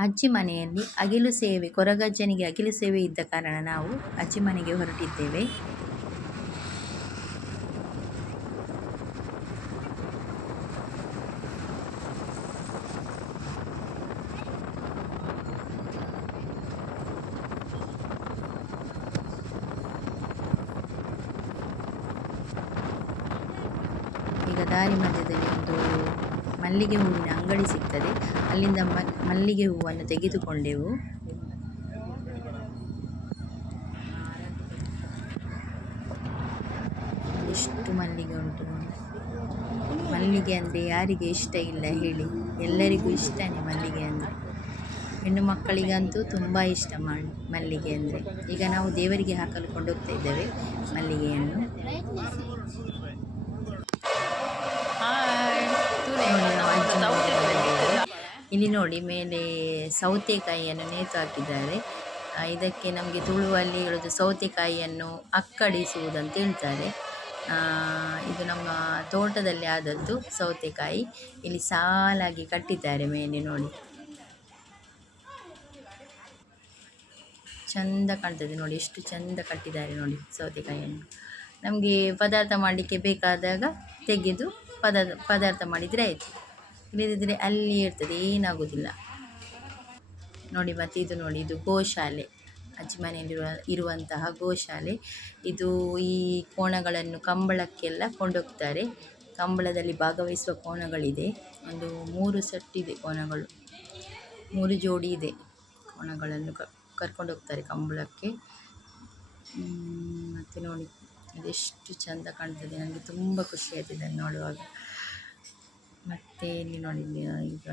ಅಜ್ಜಿ ಮನೆಯಲ್ಲಿ ಅಗಿಲು ಸೇವೆ, ಕೊರಗಜ್ಜನಿಗೆ ಅಗಿಲು ಸೇವೆ ಇದ್ದ ಕಾರಣ ನಾವು ಅಜ್ಜಿ ಮನೆಗೆ ಹೊರಟಿದ್ದೇವೆ. ಈಗ ದಾರಿ ಮಧ್ಯದಲ್ಲಿ ಒಂದು ಮಲ್ಲಿಗೆ ಹೂವಿನ ಅಂಗಡಿ ಸಿಗ್ತದೆ, ಅಲ್ಲಿಂದ ಮಲ್ಲಿಗೆ ಹೂವನ್ನು ತೆಗೆದುಕೊಂಡೆವು. ಎಷ್ಟು ಮಲ್ಲಿಗೆ ಉಂಟು ನೋಡಿ. ಮಲ್ಲಿಗೆ ಅಂದರೆ ಯಾರಿಗೆ ಇಷ್ಟ ಇಲ್ಲ ಹೇಳಿ, ಎಲ್ಲರಿಗೂ ಇಷ್ಟನೇ ಮಲ್ಲಿಗೆ ಅಂದರೆ. ಹೆಣ್ಣು ಮಕ್ಕಳಿಗಂತೂ ತುಂಬ ಇಷ್ಟ ಮಲ್ಲಿಗೆ ಅಂದರೆ. ಈಗ ನಾವು ದೇವರಿಗೆ ಹಾಕಲು ಕೊಂಡೋಗ್ತಾ ಇದ್ದೇವೆ ಮಲ್ಲಿಗೆಯನ್ನು. ಇಲ್ಲಿ ನೋಡಿ ಮೇಲೆ ಸೌತೆಕಾಯಿಯನ್ನು ನೇತು ಹಾಕಿದ್ದಾರೆ. ಇದಕ್ಕೆ ನಮಗೆ ತುಳುವಲ್ಲಿ ಹೇಳೋದು ಸೌತೆಕಾಯಿಯನ್ನು ಅಕ್ಕಡಿಸುವುದಂತ ಹೇಳ್ತಾರೆ. ಇದು ನಮ್ಮ ತೋಟದಲ್ಲಿ ಆದದ್ದು ಸೌತೆಕಾಯಿ. ಇಲ್ಲಿ ಸಾಲಾಗಿ ಕಟ್ಟಿದ್ದಾರೆ ಮೇಲೆ ನೋಡಿ, ಚಂದ ಕಾಣ್ತದೆ ನೋಡಿ, ಎಷ್ಟು ಚಂದ ಕಟ್ಟಿದ್ದಾರೆ ನೋಡಿ ಸೌತೆಕಾಯಿಯನ್ನು. ನಮಗೆ ಪದಾರ್ಥ ಮಾಡಲಿಕ್ಕೆ ಬೇಕಾದಾಗ ತೆಗೆದು ಪದಾರ್ಥ ಮಾಡಿದರೆ ಆಯಿತು, ಇಲ್ಲದಿದ್ದರೆ ಅಲ್ಲಿ ಇರ್ತದೆ, ಏನಾಗೋದಿಲ್ಲ ನೋಡಿ. ಮತ್ತು ಇದು ನೋಡಿ, ಇದು ಗೋಶಾಲೆ, ಅಜ್ಜಿ ಮನೆಯಲ್ಲಿರುವ ಇರುವಂತಹ ಗೋಶಾಲೆ ಇದು. ಈ ಕೋಣಗಳನ್ನು ಕಂಬಳಕ್ಕೆಲ್ಲ ಕೊಂಡೋಗ್ತಾರೆ. ಕಂಬಳದಲ್ಲಿ ಭಾಗವಹಿಸುವ ಕೋಣಗಳಿದೆ, ಒಂದು 3 ಸೆಟ್ ಇದೆ ಕೋಣಗಳು, 3 ಜೋಡಿ ಇದೆ ಕೋಣಗಳನ್ನು ಕರ್ಕೊಂಡೋಗ್ತಾರೆ ಕಂಬಳಕ್ಕೆ. ಮತ್ತು ನೋಡಿ ಅದೆಷ್ಟು ಚಂದ ಕಾಣ್ತದೆ, ನನಗೆ ತುಂಬ ಖುಷಿ ಆಯ್ತು ಇದನ್ನು ನೋಡುವಾಗ. ಮತ್ತು ಇಲ್ಲಿ ನೋಡಿ, ಈಗ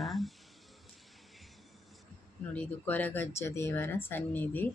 ನೋಡಿ ಇದು ಕೊರಗಜ್ಜ ದೇವರ ಸನ್ನಿಧಿ.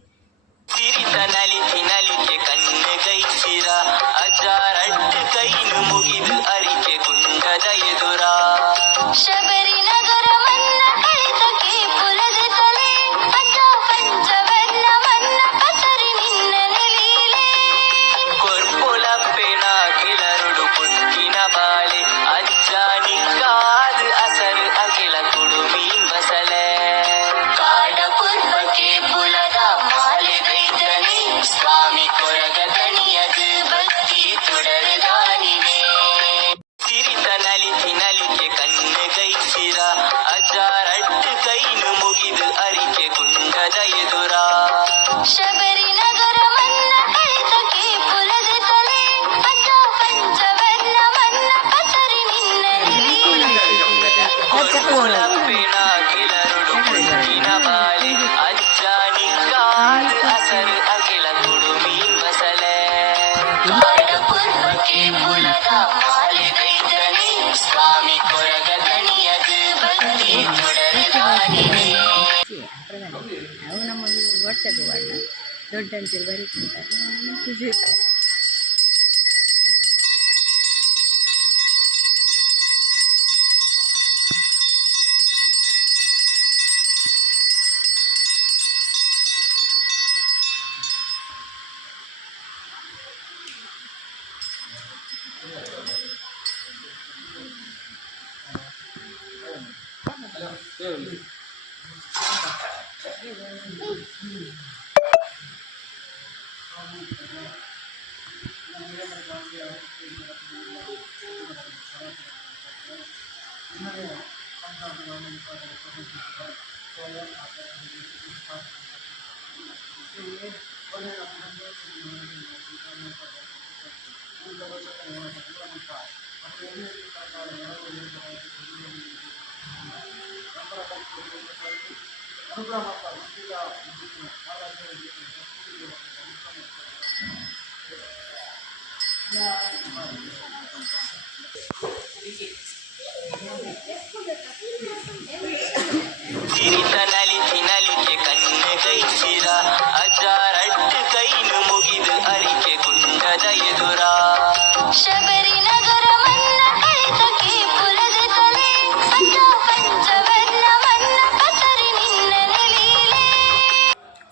ನಾವು ನಮ್ಮ ವಾಟ್ಸಪ್ ಮಾಡೋಣ ದೊಡ್ಡ ಅಂತೇಳಿ ಬರೀತಾರೆ.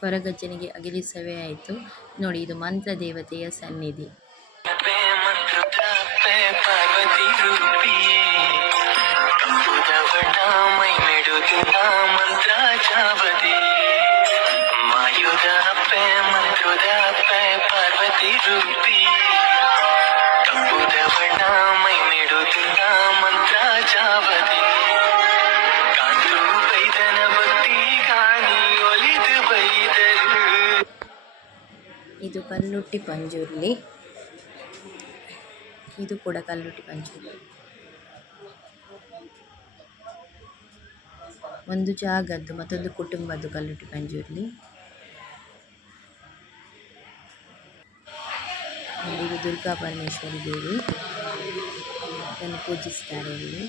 ಕೊರಗಜ್ಜನಿಗೆ ಅಗಿಲು ಸೇವೆ ಆಯಿತು ನೋಡಿ. ಇದು ಮಂತ್ರ ದೇವತೆಯ ಸನ್ನಿಧಿ. ಮಂತ್ರ ಲಂಚಾವಧಿ ಮಾಯುಧ ಪೆ ಮಂತ್ರದ ಪೆ ಪಾರ್ವತಿ ರೂಪಿ ಕಂಬುದ ಬಣ್ಣ ಮೈ ನೀಡುತ್ತಿದ್ದ ಮಂತ್ರ ಜಾವಧಿ ಕಾಂತು ಬೈದನ ಭಕ್ತಿ ಗಾನಿ ಒಲಿದು ಬೈದರು. ಇದು ಕಲ್ಲುಟ್ಟಿ ಪಂಜುರ್ಲಿ, ಇದು ಕೂಡ ಕಲ್ಲುಟ್ಟಿ ಪಂಜುರ್ಲಿ. ಒಂದು ಜಾಗದ್ದು ಮತ್ತೊಂದು ಕುಟುಂಬದ್ದು ಕಲ್ಲುಟ್ಟಿ ಪಂಜುರ್ಲಿ. ಇದು ದುರ್ಗಾ ಪರಮೇಶ್ವರಿ ದೇವಿ, ಅದನ್ನು ಪೂಜಿಸ್ತಾರೆ ಇಲ್ಲಿ.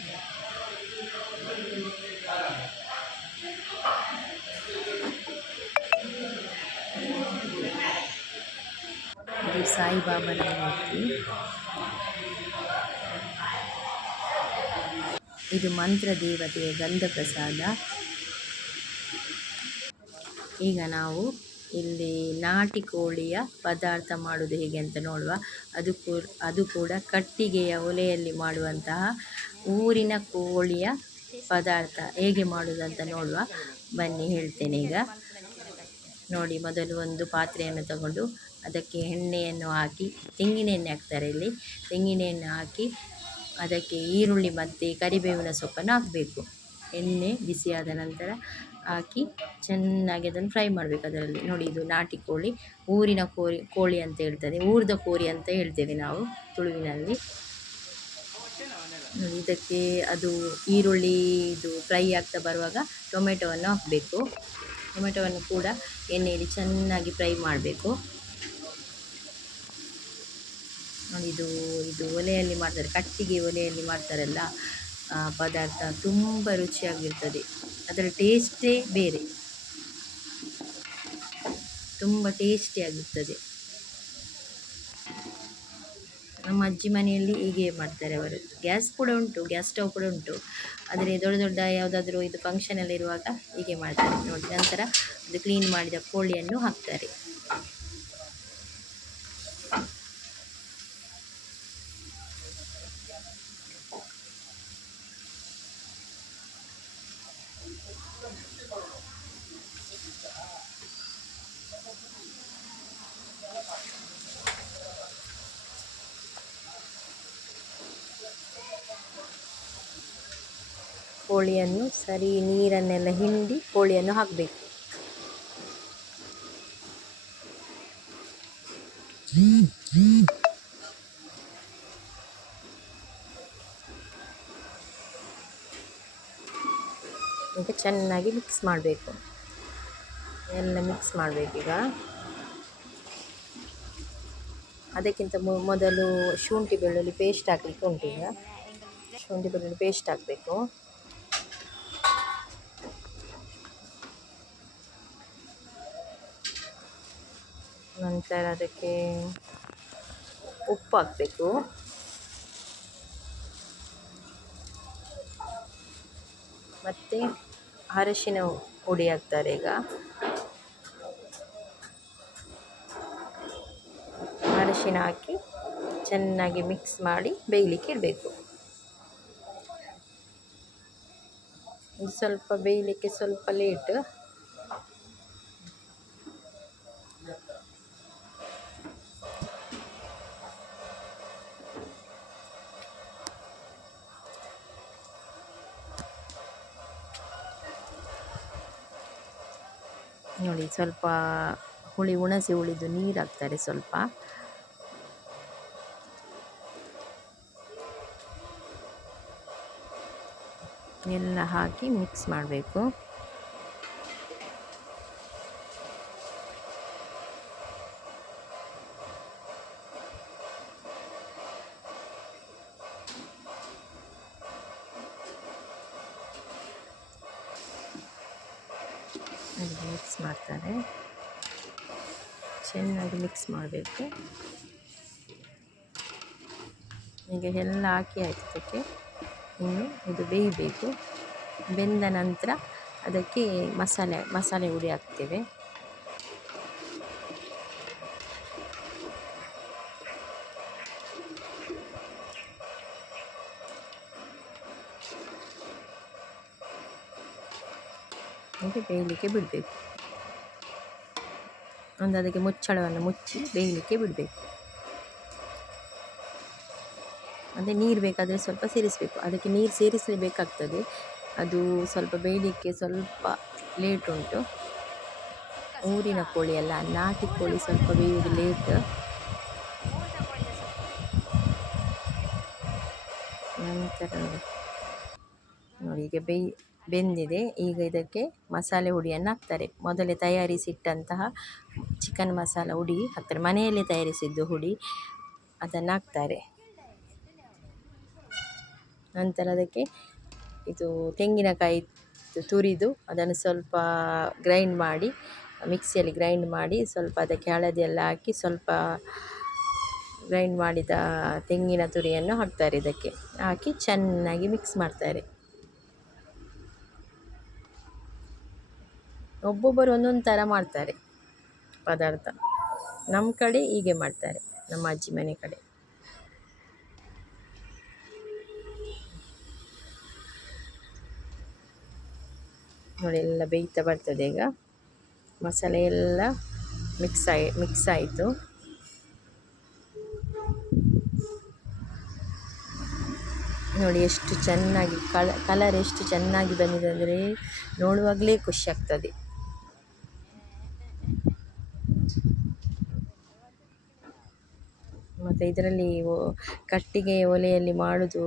ಇದು ಸಾಯಿಬಾಬನ ಮೂರ್ತಿ. ಇದು ಮಂತ್ರ ದೇವತೆಯ ಗಂಧ ಪ್ರಸಾದ. ಈಗ ನಾವು ಇಲ್ಲಿ ನಾಟಿ ಕೋಳಿಯ ಪದಾರ್ಥ ಮಾಡುವುದು ಹೇಗೆ ಅಂತ ನೋಡುವ. ಅದು ಕೂಡ ಕಟ್ಟಿಗೆಯ ಒಲೆಯಲ್ಲಿ ಮಾಡುವಂತಹ ಊರಿನ ಕೋಳಿಯ ಪದಾರ್ಥ ಹೇಗೆ ಮಾಡುವುದಂತ ನೋಡುವ ಬನ್ನಿ, ಹೇಳ್ತೇನೆ ಈಗ ನೋಡಿ. ಮೊದಲು ಒಂದು ಪಾತ್ರೆಯನ್ನು ತಗೊಂಡು ಅದಕ್ಕೆ ಎಣ್ಣೆಯನ್ನು ಹಾಕಿ, ತೆಂಗಿನ ಎಣ್ಣೆ ಹಾಕ್ತಾರೆ ಇಲ್ಲಿ, ತೆಂಗಿನ ಎಣ್ಣೆ ಹಾಕಿ ಅದಕ್ಕೆ ಈರುಳ್ಳಿ ಮತ್ತು ಕರಿಬೇವಿನ ಸೊಪ್ಪನ್ನು ಹಾಕಬೇಕು. ಎಣ್ಣೆ ಬಿಸಿಯಾದ ನಂತರ ಹಾಕಿ ಚೆನ್ನಾಗಿ ಅದನ್ನು ಫ್ರೈ ಮಾಡಬೇಕು. ಅದರಲ್ಲಿ ನೋಡಿ, ಇದು ನಾಟಿ ಕೋಳಿ, ಊರಿನ ಕೋಳಿ ಅಂತ ಹೇಳ್ತದೆ, ಊರ್ದ ಕೋಳಿ ಅಂತ ಹೇಳ್ತೇವೆ ನಾವು ತುಳುವಿನಲ್ಲಿ. ನೋಡಿ, ಇದಕ್ಕೆ ಅದು ಈರುಳ್ಳಿ ಇದು ಫ್ರೈ ಆಗ್ತಾ ಬರುವಾಗ ಟೊಮೆಟೊವನ್ನು ಹಾಕಬೇಕು. ಟೊಮೆಟೊವನ್ನು ಕೂಡ ಎಣ್ಣೆಯಲ್ಲಿ ಚೆನ್ನಾಗಿ ಫ್ರೈ ಮಾಡಬೇಕು. ನೋಡಿ, ಇದು ಒಲೆಯಲ್ಲಿ ಮಾಡ್ತಾರೆ, ಕಟ್ಟಿಗೆ ಒಲೆಯಲ್ಲಿ ಮಾಡ್ತಾರಲ್ಲ ಪದಾರ್ಥ, ತುಂಬ ರುಚಿಯಾಗಿರ್ತದೆ. ಅದರ ಟೇಸ್ಟೇ ಬೇರೆ, ತುಂಬ ಟೇಸ್ಟಿಯಾಗಿರ್ತದೆ. ನಮ್ಮ ಅಜ್ಜಿ ಮನೆಯಲ್ಲಿ ಹೀಗೆ ಮಾಡ್ತಾರೆ ಅವರು. ಗ್ಯಾಸ್ ಕೂಡ ಉಂಟು, ಗ್ಯಾಸ್ ಸ್ಟವ್ ಕೂಡ ಉಂಟು, ಆದರೆ ದೊಡ್ಡ ದೊಡ್ಡ ಯಾವುದಾದ್ರೂ ಇದು ಫಂಕ್ಷನಲ್ಲಿ ಇರುವಾಗ ಹೀಗೆ ಮಾಡ್ತಾರೆ ನೋಡಿ. ನಂತರ ಅದು ಕ್ಲೀನ್ ಮಾಡಿದ ಕೋಳಿಯನ್ನು ಹಾಕ್ತಾರೆ. ಕೋಳಿಯನ್ನು ಸರಿ ನೀರನ್ನೆಲ್ಲ ಹಿಂಡಿ ಕೋಳಿಯನ್ನು ಹಾಕಬೇಕು. ಈಗ ಚೆನ್ನಾಗಿ ಮಿಕ್ಸ್ ಮಾಡಬೇಕು, ಎಲ್ಲ ಮಿಕ್ಸ್ ಮಾಡಬೇಕೀಗ. ಅದಕ್ಕಿಂತ ಮೊದಲು ಶುಂಠಿ ಬೆಳ್ಳುಳ್ಳಿ ಪೇಸ್ಟ್ ಹಾಕಲಿಕ್ಕೆ ಉಂಟು. ಈಗ ಶುಂಠಿ ಬೆಳ್ಳುಳ್ಳಿ ಪೇಸ್ಟ್ ಹಾಕಬೇಕು. ನಂತರ ಅದಕ್ಕೆ ಉಪ್ಪು ಹಾಕಬೇಕು. ಮತ್ತು ಅರಶಿನ ಪುಡಿ ಹಾಕ್ತಾರೆ ಈಗ. ಅರಶಿನ ಹಾಕಿ ಚೆನ್ನಾಗಿ ಮಿಕ್ಸ್ ಮಾಡಿ ಬೇಯಲಿಕ್ಕೆ ಇಡಬೇಕು. ಇದು ಸ್ವಲ್ಪ ಬೇಯಲಿಕ್ಕೆ ಸ್ವಲ್ಪ ಲೇಟ್. ನೋಡಿ, ಸ್ವಲ್ಪ ಹುಣಸೆ ಹುಳಿದು ನೀರು ಹಾಕ್ತಾರೆ ಸ್ವಲ್ಪ. ಎಲ್ಲ ಹಾಕಿ ಮಿಕ್ಸ್ ಮಾಡಬೇಕು. ಮಿಕ್ಸ್ ಮಾಡ್ತಾರೆ, ಚೆನ್ನಾಗಿ ಮಿಕ್ಸ್ ಮಾಡಬೇಕು. ಈಗ ಎಲ್ಲ ಹಾಕಿ ಆಯಿತು. ಅದಕ್ಕೆ ಇನ್ನು ಇದು ಬೇಯಬೇಕು. ಬೆಂದ ನಂತರ ಅದಕ್ಕೆ ಮಸಾಲೆ ಹುಡಿ ಹಾಕ್ತೇವೆ. ಈಗ ಬೇಯಲಿಕ್ಕೆ ಬಿಡಬೇಕು. ಒಂದು ಅದಕ್ಕೆ ಮುಚ್ಚಳವನ್ನು ಮುಚ್ಚಿ ಬೇಯಲಿಕ್ಕೆ ಬಿಡಬೇಕು. ಮತ್ತು ನೀರು ಬೇಕಾದರೆ ಸ್ವಲ್ಪ ಸೇರಿಸಬೇಕು. ಅದಕ್ಕೆ ನೀರು ಸೇರಿಸಲೇಬೇಕಾಗ್ತದೆ. ಅದು ಸ್ವಲ್ಪ ಬೇಯಲಿಕ್ಕೆ ಸ್ವಲ್ಪ ಲೇಟ್ ಉಂಟು. ಊರಿನ ಕೋಳಿ ಅಲ್ಲ, ನಾಟಿ ಕೋಳಿ ಸ್ವಲ್ಪ ಬೇಯೋದು ಲೇಟ್. ನಂತರ ನೋಡಿ ಈಗ ಬೆಂದಿದೆ. ಈಗ ಇದಕ್ಕೆ ಮಸಾಲೆ ಹುಡಿಯನ್ನು ಹಾಕ್ತಾರೆ. ಮೊದಲೇ ತಯಾರಿಸಿಟ್ಟಂತಹ ಚಿಕನ್ ಮಸಾಲ ಹುಡಿ ಹಾಕ್ತಾರೆ. ಮನೆಯಲ್ಲೇ ತಯಾರಿಸಿದ್ದು ಹುಡಿ ಅದನ್ನು ಹಾಕ್ತಾರೆ. ನಂತರ ಅದಕ್ಕೆ ಇದು ತೆಂಗಿನಕಾಯಿ ತುರಿದು ಅದನ್ನು ಸ್ವಲ್ಪ ಗ್ರೈಂಡ್ ಮಾಡಿ, ಮಿಕ್ಸಿಯಲ್ಲಿ ಗ್ರೈಂಡ್ ಮಾಡಿ, ಸ್ವಲ್ಪ ಅದಕ್ಕೆ ಹಳದಿ ಎಲ್ಲ ಹಾಕಿ ಸ್ವಲ್ಪ ಗ್ರೈಂಡ್ ಮಾಡಿದ ತೆಂಗಿನ ತುರಿಯನ್ನು ಹಾಕ್ತಾರೆ. ಇದಕ್ಕೆ ಹಾಕಿ ಚೆನ್ನಾಗಿ ಮಿಕ್ಸ್ ಮಾಡ್ತಾರೆ. ಒಬ್ಬೊಬ್ಬರು ಒಂದೊಂದು ಥರ ಮಾಡ್ತಾರೆ ಪದಾರ್ಥ. ನಮ್ಮ ಕಡೆ ಹೀಗೆ ಮಾಡ್ತಾರೆ, ನಮ್ಮ ಅಜ್ಜಿ ಮನೆ ಕಡೆ. ನೋಡಿ ಎಲ್ಲ ಬೇಯ್ತಾ ಬರ್ತದೆ. ಈಗ ಮಸಾಲೆ ಎಲ್ಲ ಮಿಕ್ಸ್ ಆಯಿತು. ನೋಡಿ ಎಷ್ಟು ಚೆನ್ನಾಗಿ ಕಲರ್ ಎಷ್ಟು ಚೆನ್ನಾಗಿ ಬಂದಿದೆ ಅಂದರೆ ನೋಡುವಾಗಲೇ ಖುಷಿ ಆಗ್ತದೆ. ಮತ್ತು ಇದರಲ್ಲಿ ಕಟ್ಟಿಗೆ ಒಲೆಯಲ್ಲಿ ಮಾಡೋದು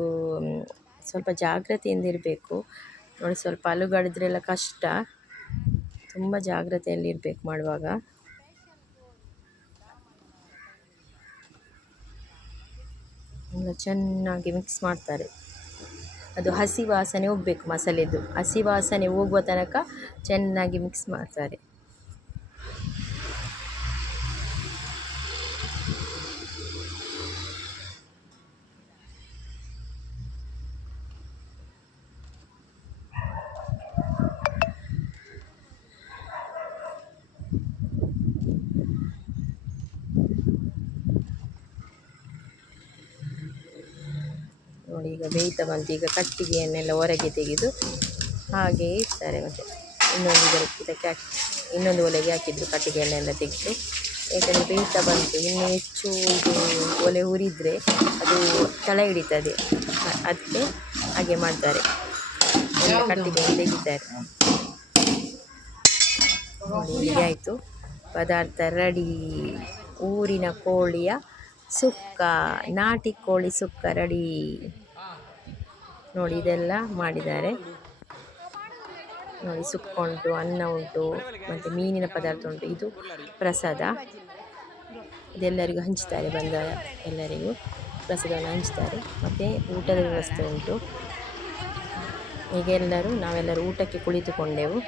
ಸ್ವಲ್ಪ ಜಾಗ್ರತೆಯಿಂದ ಇರಬೇಕು. ನೋಡಿ ಸ್ವಲ್ಪ ಅಲುಗಾಡಿದ್ರೆಲ್ಲ ಕಷ್ಟ, ತುಂಬ ಜಾಗ್ರತೆಯಲ್ಲಿ ಇರಬೇಕು ಮಾಡುವಾಗ. ಎಲ್ಲ ಚೆನ್ನಾಗಿ ಮಿಕ್ಸ್ ಮಾಡ್ತಾರೆ. ಅದು ಹಸಿ ವಾಸನೆ ಹೋಗಬೇಕು, ಮಸಾಲೆದು ಹಸಿ ವಾಸನೆ ಹೋಗುವ ತನಕ ಚೆನ್ನಾಗಿ ಮಿಕ್ಸ್ ಮಾಡ್ತಾರೆ. ನೋಡಿ ಈಗ ಬೇಯ್ತಾ ಬಂತು. ಈಗ ಕಟ್ಟಿಗೆಯನ್ನೆಲ್ಲ ಹೊರಗೆ ತೆಗೆದು ಹಾಗೆ ಇಡ್ತಾರೆ. ಮತ್ತು ಇದಕ್ಕೆ ಇನ್ನೊಂದು ಒಲೆಗೆ ಹಾಕಿದ್ರು ಕಟ್ಟಿಗೆಯನ್ನೆಲ್ಲ ತೆಗೆದು. ಯಾಕಂದರೆ ಬೇಯ್ತಾ ಬಂತು, ಇನ್ನು ಹೆಚ್ಚು ಇದು ಒಲೆ ಉರಿದರೆ ಅದು ತಳ ಹಿಡಿತದೆ, ಅದಕ್ಕೆ ಹಾಗೆ ಮಾಡ್ತಾರೆ. ಎಲ್ಲ ಕಟ್ಟಿಗೆಯನ್ನು ತೆಗಿತಾರೆ. ನೋಡಿ ಹೀಗೆ ಆಯಿತು, ಪದಾರ್ಥ ರೆಡಿ. ಊರಿನ ಕೋಳಿಯ ಸುಕ್ಕ, ನಾಟಿ ಕೋಳಿ ಸುಕ್ಕ ರೆಡಿ. ನೋಡಿ ಇದೆಲ್ಲ ಮಾಡಿದ್ದಾರೆ. ನೋಡಿ ಸುಕ್ಕ ಉಂಟು, ಅನ್ನ ಉಂಟು, ಮತ್ತು ಮೀನಿನ ಪದಾರ್ಥ ಉಂಟು. ಇದು ಪ್ರಸಾದ, ಇದೆಲ್ಲರಿಗೂ ಹಂಚ್ತಾರೆ. ಬಂದ ಎಲ್ಲರಿಗೂ ಪ್ರಸಾದವನ್ನು ಹಂಚ್ತಾರೆ. ಮತ್ತು ಊಟದ ವ್ಯವಸ್ಥೆ ಉಂಟು. ಈಗ ನಾವೆಲ್ಲರೂ ಊಟಕ್ಕೆ ಕುಳಿತುಕೊಂಡೆವು.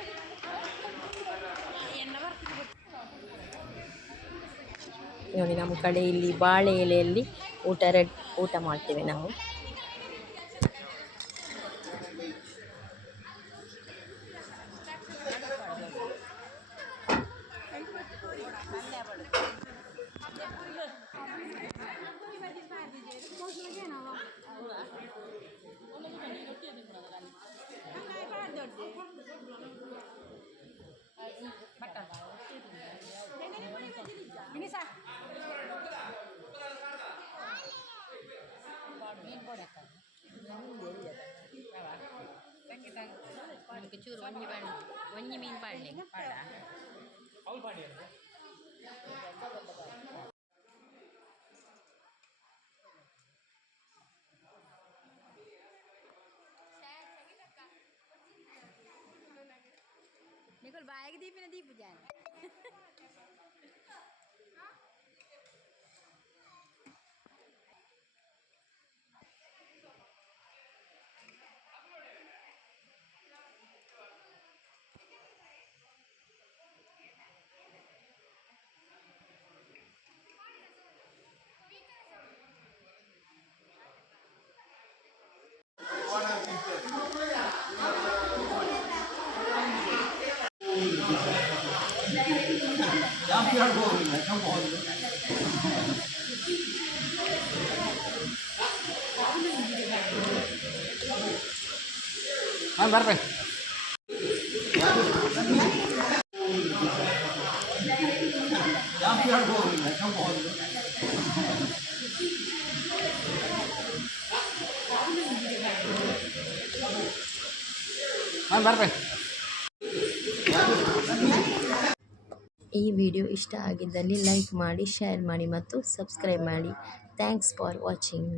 ನೋಡಿ ನಮ್ಮ ಕಡೆ ಇಲ್ಲಿ ಬಾಳೆ ಎಲೆಯಲ್ಲಿ ಊಟ ಮಾಡ್ತೇವೆ ನಾವು. ಚೂರು ಒಂಜಿ ಮೀನು ಪಾಡ್ಲಿ ಪಾಡ ನಿಖಲ್ ಬಾಯಿಗೆ ದೀಪಿನ ದೀಪ ಜಾನ ಬರ್ಬೇಕು. ಈ ವಿಡಿಯೋ ಇಷ್ಟ ಆಗಿದ್ದಲ್ಲಿ ಲೈಕ್ ಮಾಡಿ, ಶೇರ್ ಮಾಡಿ ಮತ್ತು ಸಬ್ಸ್ಕ್ರೈಬ್ ಮಾಡಿ. Thanks for watching.